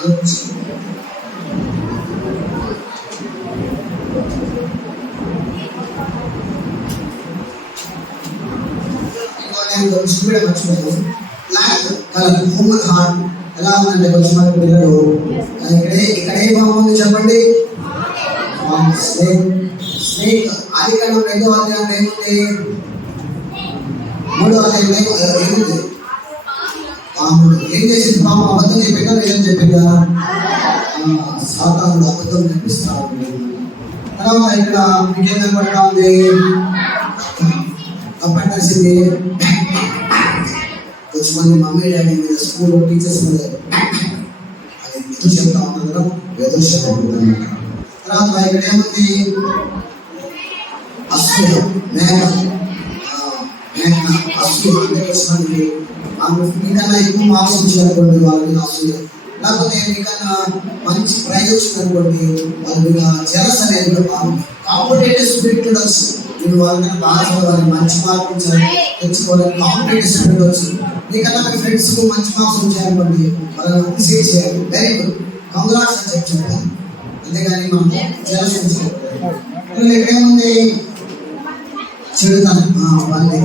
Black colour human heart ఎలా ఉందంటే కొంచెం మంది పిల్లలు ఇక్కడ ఏ భావం ఉంది చెప్పండి. స్నేక్ ఆదికాండం 2వ అధ్యాయం ఏముంది? 3వ అధ్యాయం ఏముంది? పాముడు ఏం చేసింది? పాము అబద్ధం చెప్పిందా నిజం చెప్పిందా? సాతానుడు అబద్ధం చెప్పిస్తాడు. తర్వాత ఇక్కడ మీకేం కనబడతా ఉంది? తప్పనిసింది కొంచెం మంది మమ్మీ డాడీ మీద స్కూల్లో టీచర్స్ మీద అది ఎదురు చెప్తా ఉంటారు కదా, ఎదురు చెప్పబోతున్నారు. తర్వాత ఇక్కడ ఏముంది? అసూయ, మేఘ అసూయ అంటే కృష్ణుడికి మీకన్నా ఎక్కువ మార్క్స్ వచ్చారనుకోండి వాళ్ళ మీద అసూయ, లేకపోతే మీకన్నా మంచి ప్రైజ్ వచ్చిందనుకోండి వాళ్ళ మీద జలస్ అనేది కాంపిటేటివ్ స్పిరిట్ ఉండొచ్చు. మీరు వాళ్ళకన్నా బాగా చదవాలి, మంచి మార్కులు తెచ్చుకోవాలని కాంపిటేటివ్ స్పిరిట్ వచ్చు. మీకన్నా మీ ఫ్రెండ్స్ మంచి మార్క్స్ వచ్చాయనుకోండి వాళ్ళని అప్రిషియేట్ చేయాలి, వెరీ గుడ్, కంగ్రాట్స్ అని చెప్పాలి. అంతేగాని మనం జలస్ ఎక్కడేముంది? చెడుతాను వాళ్ళు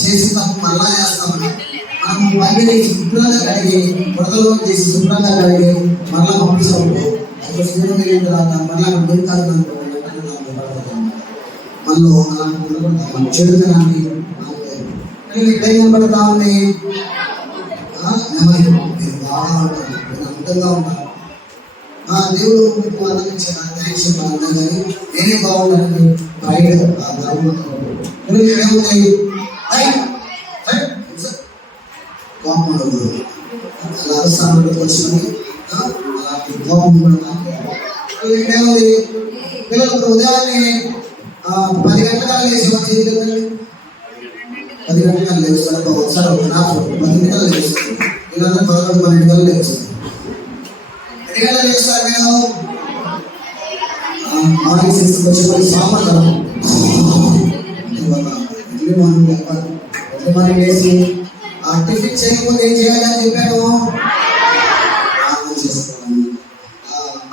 చేసి తప్పు మళ్ళా చేస్తామని మనం బండిని శుభ్రంగా కడిగి బురదలో చేసి శుభ్రంగా కడిగి మళ్ళా పంపిస్తాము. అది శుభ్రం వెళ్ళిన తర్వాత మళ్ళీ దొరుకుతారు మనలో అలాంటి చెడుతనాన్ని ఇక్కడ ఏం కనబడతా ఉంది? బాగా ఉంటారు, అందంగా ఉంటారు, దేవుడు మీకు ఆనందించిన కానీ నేనే బాగుంటానని బయట ఏముంది? కోపం అలా అరసానికి వచ్చినది అలాంటి కోపం కూడా ఏముంది? పిల్లలకు ఉదయాన్నే 10 గంటలకు లేచి వచ్చి 10 గంటలకు లేస్తారు. ఒకసారి నాకు 10 గంటలు లేస్తారు, ఇలా 11, 12 గంటలు లేస్తారు. ఎన్ని గంటలు లేస్తారు? నేను మార్నింగ్ 6కి వచ్చి సామాన్లు మార్నింగ్ వేసి టిఫిన్ చేయకపోతే ఏం చేయాలని చెప్పాను?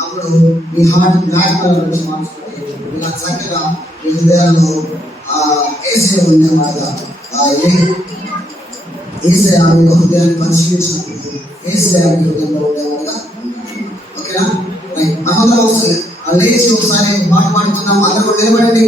అప్పుడు మీ హార్ట్ బ్లాక్ కలర్ నుంచి మార్చుకోండి. ఇలా చక్కగా మీ హృదయాల్లో ఏసే ఉండేవాడ ఏసే ఆమె హృదయాన్ని పరిశీలించినప్పుడు ఏసే ఆమె హృదయంలో ఉండేవాడుగా. ఓకేనా? అందరం వస్తుంది లేచి ఒకసారి పాట పాడుతున్నాం. అందరూ కూడా నిలబడండి.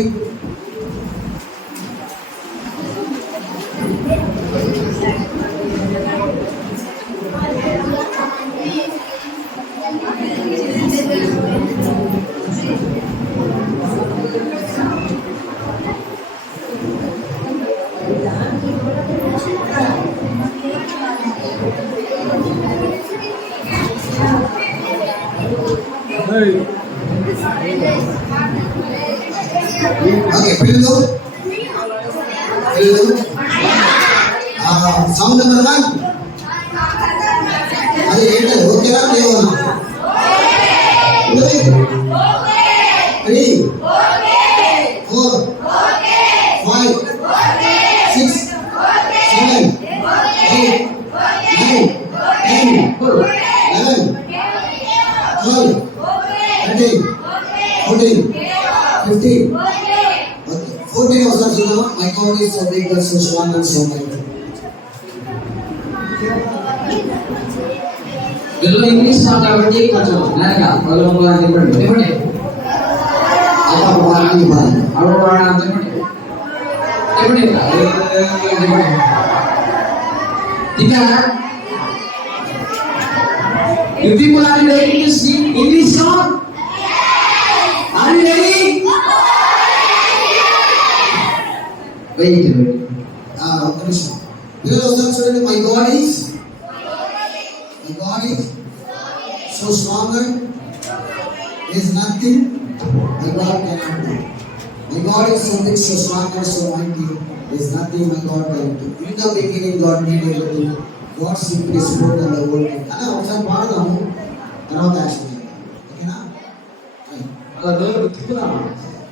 పిల్లలు సౌండ్ నెంబర్ 1 అది ఏంటది? ఓకేనా? లేవనా? 3 4 5 6 7 8 9 10 11 12 13 14 15 14 ఒకసారి చూద్దాం. My God is so big and so strong and so mighty. Telugu English కాబట్టి కొంచెం నేరుగా పలుకు చెప్పండి చెప్పండి You people are ready to sing English song? Are you ready? Wait. చూడండి. My God is so strong. There is nothing my God cannot do. My God is so big, so strong and so mighty. There is nothing my God cannot do. In the beginning God made everything. God simply spoke and the world came. అలా ఒకసారి పాడదాము, తర్వాత యాక్షన్ చేద్దాం. ఓకేనా? అలా డోర్ తిప్పుదామా?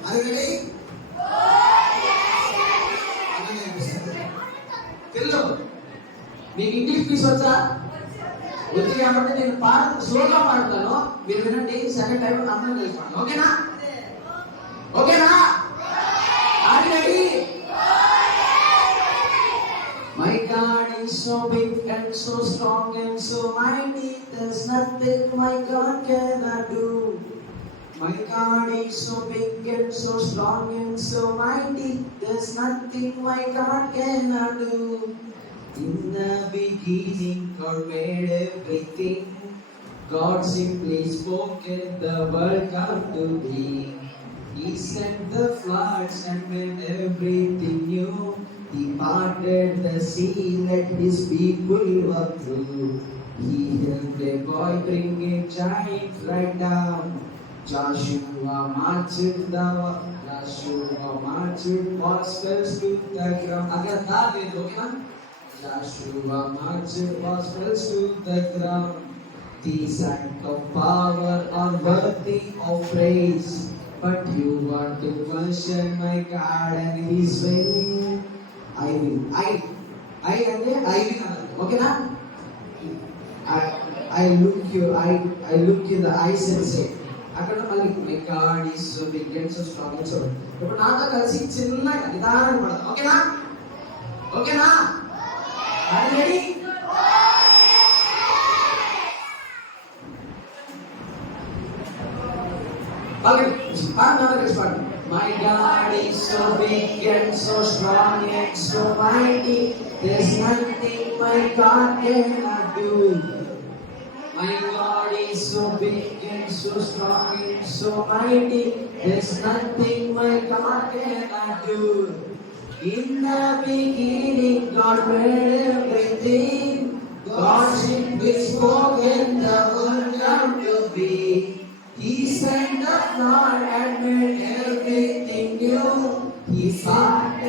అది రెడీ? తెలుగు మీకు ఇంగ్లీష్ పీస్ వచ్చా? వద్దు కాబట్టి నేను స్లోగా పాడతాను, మీరు వినండి. సెకండ్ టైం అందరం కలిసి ఓకేనా? ఓకేనా? Ready? My God is so big and so strong and so mighty, there's nothing my God cannot do. My God is so big and so strong and so mighty, there's nothing my God cannot do. In the beginning, God made everything. God simply spoke and the world come to be. He sent the floods and made everything new. He parted the sea, let his people walk through. He helped a boy bring a giant right down. Joshua marched was to the ground. Agar David, okay na? Joshua marched was to the ground. These acts of power are worthy of praise, but you want to question my God and His way. I will అంటే okay na? I look in the eyes and say, అక్కడ మళ్ళీ my God is so big and so strong and so. ఇప్పుడు నాతో కలిసి చిన్నగా నిదానంగా పడతాం. ఓకేనా? ఓకేనా? Ready? My God is so big and so strong and so mighty, there's nothing my God cannot do. My God is so big and so strong and so mighty, there's nothing my God cannot do. In the beginning, God made everything. God simply spoke and the world come to be. He sent the flood and made everything new. He parted